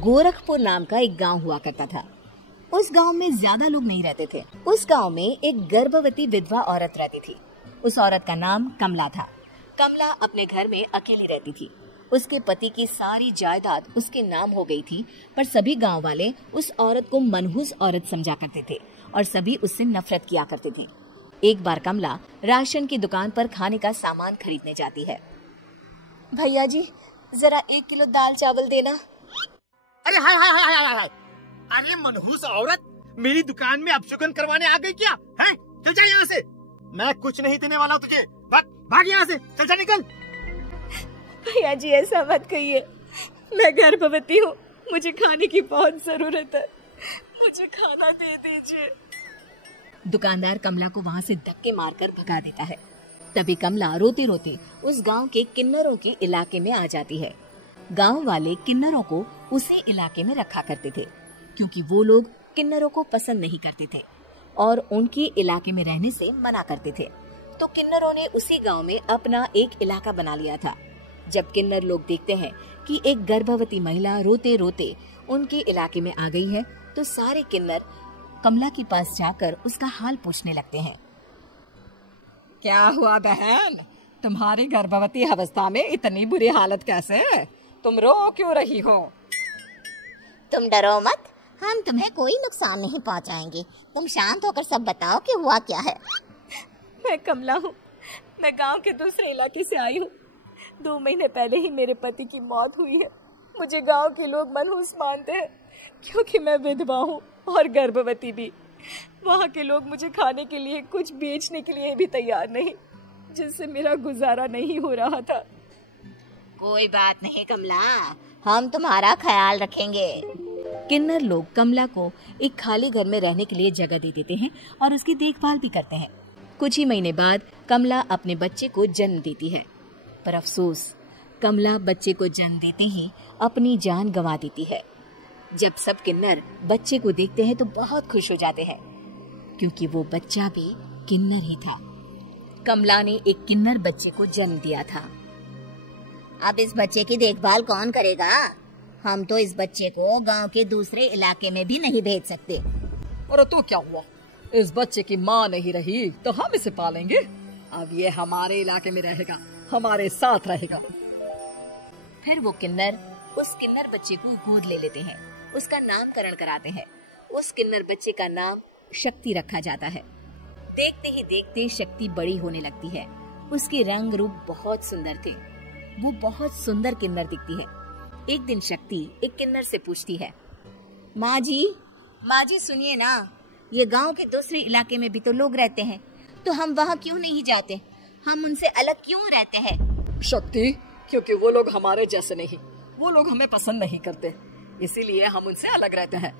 गोरखपुर नाम का एक गांव हुआ करता था। उस गांव में ज्यादा लोग नहीं रहते थे। उस गांव में एक गर्भवती विधवा औरत रहती थी। उस औरत का नाम कमला था। कमला अपने घर में अकेली रहती थी। उसके पति की सारी जायदाद उसके नाम हो गई थी, पर सभी गांव वाले उस औरत को मनहूस औरत समझा करते थे और सभी उससे नफरत किया करते थे। एक बार कमला राशन की दुकान पर खाने का सामान खरीदने जाती है। भैया जी, जरा 1 किलो दाल चावल देना। अरे हाय हाय हाय हाय हाय, अरे मनहूस औरत, मेरी दुकान में अपशगुन करवाने आ गई क्या? हैं? चल जा यहाँ से, मैं कुछ नहीं देने वाला तुझे। भाग यहाँ से, चल जा, निकल। भैया जी ऐसा मत कहिए, मैं गर्भवती हूँ, मुझे खाने की बहुत जरूरत है, मुझे खाना दे दीजिए। दुकानदार कमला को वहाँ से धक्के मारकर भगा देता है। तभी कमला रोते रोते उस गांव के किन्नरों के इलाके में आ जाती है। गांव वाले किन्नरों को उसी इलाके में रखा करते थे, क्योंकि वो लोग किन्नरों को पसंद नहीं करते थे और उनके इलाके में रहने से मना करते थे। तो किन्नरों ने उसी गांव में अपना एक इलाका बना लिया था। जब किन्नर लोग देखते हैं कि एक गर्भवती महिला रोते रोते उनके इलाके में आ गई है, तो सारे किन्नर कमला के पास जाकर उसका हाल पूछने लगते हैं। क्या हुआ बहन, तुम्हारी गर्भवती अवस्था में इतनी बुरी हालत कैसे है? तुम रो क्यों रही हो? तुम डरो मत, हम तुम्हें कोई नुकसान नहीं पहुंचाएंगे। तुम शांत होकर सब बताओ कि हुआ क्या है। मैं कमला हूँ, मैं गांव के दूसरे इलाके से आई हूँ। 2 महीने पहले ही मेरे पति की मौत हुई है। मुझे गांव के लोग मनहूस मानते हैं, क्योंकि मैं विधवा हूँ और गर्भवती भी। वहाँ के लोग मुझे खाने के लिए कुछ बेचने के लिए भी तैयार नहीं, जिससे मेरा गुजारा नहीं हो रहा था। कोई बात नहीं कमला, हम तुम्हारा ख्याल रखेंगे। किन्नर लोग कमला को एक खाली घर में रहने के लिए जगह दे देते हैं और उसकी देखभाल भी करते हैं। कुछ ही महीने बाद कमला अपने बच्चे को जन्म देती है, पर अफसोस, कमला बच्चे को जन्म देते ही अपनी जान गंवा देती है। जब सब किन्नर बच्चे को देखते हैं तो बहुत खुश हो जाते हैं, क्योंकि वो बच्चा भी किन्नर ही था। कमला ने एक किन्नर बच्चे को जन्म दिया था। अब इस बच्चे की देखभाल कौन करेगा? हम तो इस बच्चे को गांव के दूसरे इलाके में भी नहीं भेज सकते। और तो क्या हुआ, इस बच्चे की माँ नहीं रही तो हम इसे पालेंगे। अब ये हमारे इलाके में रहेगा, हमारे साथ रहेगा। फिर वो किन्नर उस किन्नर बच्चे को गोद ले लेते हैं, उसका नामकरण कराते हैं। उस किन्नर बच्चे का नाम शक्ति रखा जाता है। देखते ही देखते शक्ति बड़ी होने लगती है। उसके रंग रूप बहुत सुंदर थे। वो बहुत सुंदर किन्नर दिखती है। एक दिन शक्ति एक किन्नर से पूछती है, माँ जी सुनिए ना, ये गांव के दूसरे इलाके में भी तो लोग रहते हैं, तो हम वहाँ क्यों नहीं जाते? हम उनसे अलग क्यों रहते हैं? शक्ति, क्योंकि वो लोग हमारे जैसे नहीं, वो लोग हमें पसंद नहीं करते, इसीलिए हम उनसे अलग रहते हैं।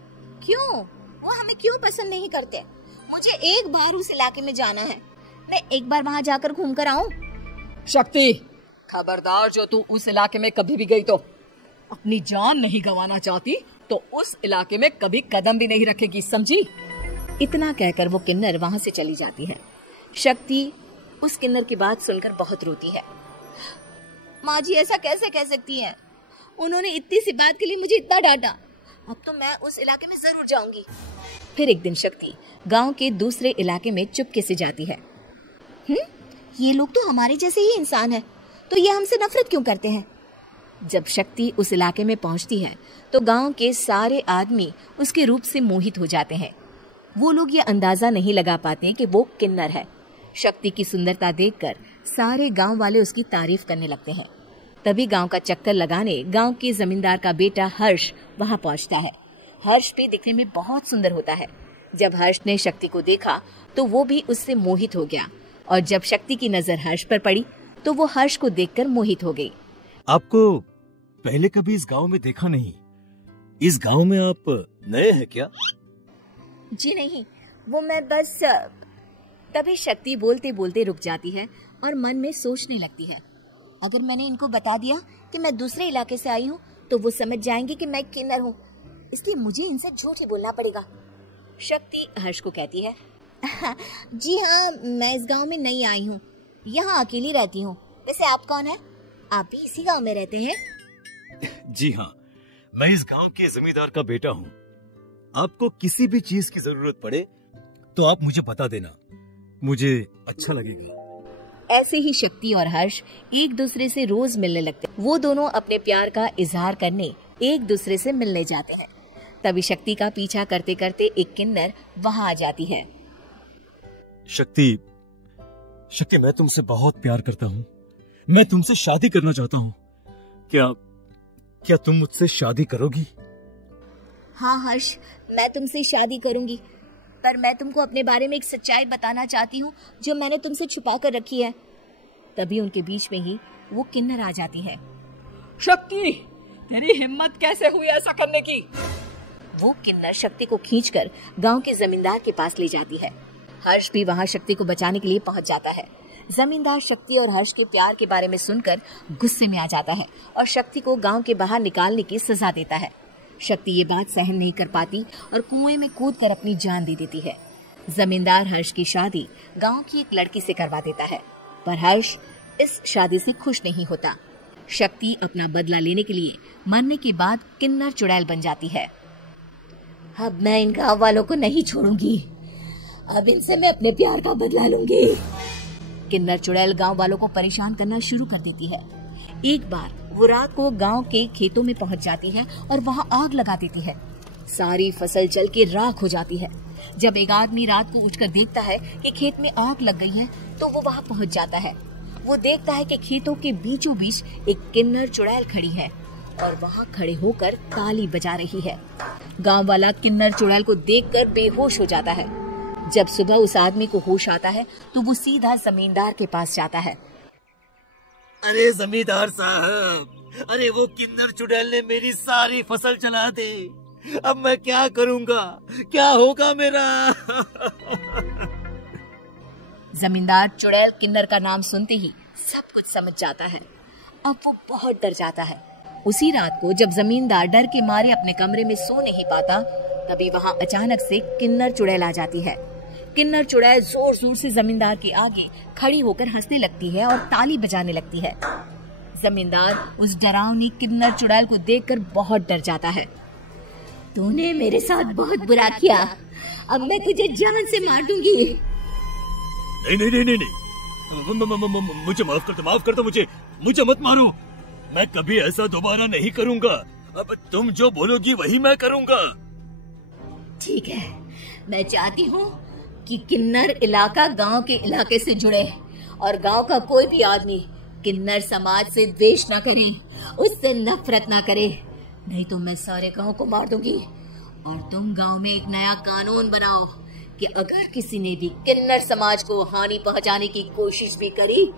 क्यों? वो हमें क्यों पसंद नहीं करते? मुझे एक बार उस इलाके में जाना है, मैं एक बार वहाँ जाकर घूम कर आऊँ। शक्ति, खबरदार, जो तू उस इलाके में कभी भी गई तो अपनी जान नहीं गंवाना चाहती तो उस इलाके में कभी कदम भी नहीं रखेगी, समझी? इतना कहकर वो किन्नर वहाँ से चली जाती है। शक्ति उस किन्नर की बात सुनकर बहुत रोती है। माँ जी ऐसा कैसे कह सकती है? उन्होंने इतनी सी बात के लिए मुझे इतना डांटा। अब तो मैं उस इलाके में जरूर जाऊंगी। फिर एक दिन शक्ति गांव के दूसरे इलाके में चुपके से जाती है। ये लोग तो हमारे जैसे ही इंसान है, तो ये हमसे नफरत क्यों करते हैं? जब शक्ति उस इलाके में पहुंचती है तो गांव के सारे आदमी उसके रूप से मोहित हो जाते हैं। वो लोग ये अंदाजा नहीं लगा पाते कि वो किन्नर है। शक्ति की सुंदरता देखकर सारे गांव वाले उसकी तारीफ करने लगते हैं। तभी गांव का चक्कर लगाने गांव के जमींदार का बेटा हर्ष वहां पहुंचता है। हर्ष भी दिखने में बहुत सुंदर होता है। जब हर्ष ने शक्ति को देखा तो वो भी उससे मोहित हो गया, और जब शक्ति की नजर हर्ष पर पड़ी तो वो हर्ष को देखकर मोहित हो गई। आपको पहले कभी इस गांव में देखा नहीं। इस गांव में आप नए हैं क्या? जी नहीं, वो मैं बस। तभी शक्ति बोलते बोलते रुक जाती है और मन में सोचने लगती है, अगर मैंने इनको बता दिया कि मैं दूसरे इलाके से आई हूँ तो वो समझ जाएंगे कि मैं किन्नर हूँ, इसलिए मुझे इनसे झूठ ही बोलना पड़ेगा। शक्ति हर्ष को कहती है, जी हाँ, मैं इस गांव में नई आई हूँ, यहाँ अकेली रहती हूँ। वैसे आप कौन है? आप भी इसी गांव में रहते हैं? जी हाँ, मैं इस गांव के जमींदार का बेटा हूँ। आपको किसी भी चीज की जरूरत पड़े तो आप मुझे बता देना, मुझे अच्छा लगेगा। ऐसे ही शक्ति और हर्ष एक दूसरे से रोज मिलने लगते। वो दोनों अपने प्यार का इजहार करने एक दूसरे से मिलने जाते हैं। तभी शक्ति का पीछा करते करते एक किन्नर वहां आ जाती है। शक्ति, मैं तुमसे बहुत प्यार करता हूँ। मैं तुमसे शादी करना चाहता हूँ। क्या तुम मुझसे शादी करोगी? हाँ हर्ष, मैं तुमसे शादी करूंगी, पर मैं तुमको अपने बारे में एक सच्चाई बताना चाहती हूँ जो मैंने तुमसे छुपा कर रखी है। तभी उनके बीच में ही वो किन्नर आ जाती है। शक्ति, तेरी हिम्मत कैसे हुई ऐसा करने की? वो किन्नर शक्ति को खींचकर गांव के जमींदार के पास ले जाती है। हर्ष भी वहां शक्ति को बचाने के लिए पहुंच जाता है। जमींदार शक्ति और हर्ष के प्यार के बारे में सुनकर गुस्से में आ जाता है और शक्ति को गांव के बाहर निकालने की सजा देता है। शक्ति ये बात सहन नहीं कर पाती और कुएं में कूदकर अपनी जान दे देती है। जमींदार हर्ष की शादी गांव की एक लड़की से करवा देता है, पर हर्ष इस शादी से खुश नहीं होता। शक्ति अपना बदला लेने के लिए मरने के बाद किन्नर चुड़ैल बन जाती है। अब मैं इन गांव वालों को नहीं छोड़ूंगी, अब इनसे मैं अपने प्यार का बदला लूंगी। किन्नर चुड़ैल गांव वालों को परेशान करना शुरू कर देती है। एक बार वो रात को गांव के खेतों में पहुंच जाती है और वहां आग लगा देती है। सारी फसल जल के राख हो जाती है। जब एक आदमी रात को उठकर देखता है कि खेत में आग लग गई है तो वो वहां पहुंच जाता है। वो देखता है कि खेतों के बीचों बीच एक किन्नर चुड़ैल खड़ी है और वहां खड़े होकर ताली बजा रही है। गांव वाला किन्नर चुड़ैल को देखकर बेहोश हो जाता है। जब सुबह उस आदमी को होश आता है तो वो सीधा जमींदार के पास जाता है। अरे जमींदार साहब, अरे वो किन्नर चुड़ैल ने मेरी सारी फसल जला दी। अब मैं क्या करूंगा, क्या होगा मेरा? जमींदार चुड़ैल किन्नर का नाम सुनते ही सब कुछ समझ जाता है। अब वो बहुत डर जाता है। उसी रात को जब जमींदार डर के मारे अपने कमरे में सो नहीं पाता, तभी वहां अचानक से किन्नर चुड़ैल आ जाती है। किन्नर चुड़ैल जोर जोर से जमींदार के आगे खड़ी होकर हंसने लगती है और ताली बजाने लगती है। जमींदार उस डरावनी किन्नर चुड़ैल को देखकर बहुत डर जाता है। तूने मेरे साथ बहुत बुरा किया, अब मैं तुझे जान से मार दूंगी। नहीं, मुझे माफ कर दो, मुझे मत मारो। मैं कभी ऐसा दोबारा नहीं करूंगा। अब तुम जो बोलोगी वही मैं करूंगा। ठीक है, मैं चाहती हूँ कि किन्नर इलाका गांव के इलाके से जुड़े और गांव का कोई भी आदमी किन्नर समाज से द्वेष न करे, उससे नफरत न करे, नहीं तो मैं सारे गांव को मार दूंगी। और तुम गांव में एक नया कानून बनाओ कि अगर किसी ने भी किन्नर समाज को हानि पहुंचाने की कोशिश भी करी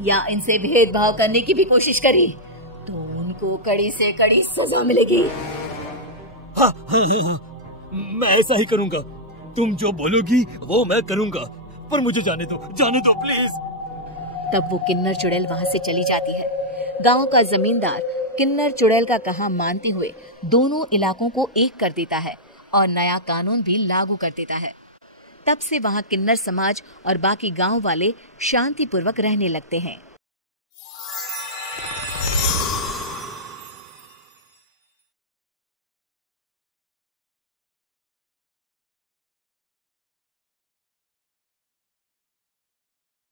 या इनसे भेदभाव करने की भी कोशिश करी तो उनको कड़ी से कड़ी सजा मिलेगी। हाँ, मैं ऐसा ही करूंगा। तुम जो बोलोगी वो मैं करूंगा, पर मुझे जाने दो प्लीज। तब वो किन्नर चुड़ैल वहां से चली जाती है। गांव का जमींदार किन्नर चुड़ैल का कहा मानते हुए दोनों इलाकों को एक कर देता है और नया कानून भी लागू कर देता है। तब से वहां किन्नर समाज और बाकी गांव वाले शांतिपूर्वक रहने लगते हैं।